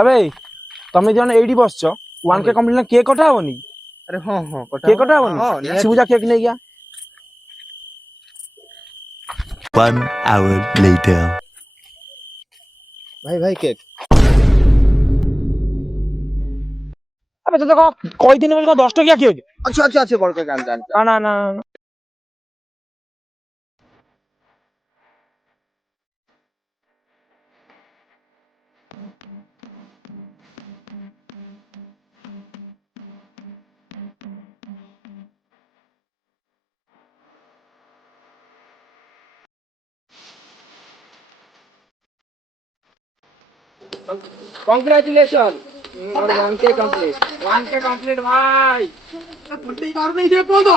আবে তুমি যখন এইটি বসছো 1K কমপ্লিট না কেক কটা হবনি? আরে হ্যাঁ হ্যাঁ কেক কটা হবনি? শিবুজা কেক নেই গিয়া। 1 hour later. ভাই ভাই কেক। আবে তো দেখো কয়দিন বলছো 10 টাকা কেক। আচ্ছা আচ্ছা আচ্ছা বড় কেক আনতে আনতে। না না না না। Congratulation 1K complete. 1K complete ভাই। বলতেই পারবে যে বলো।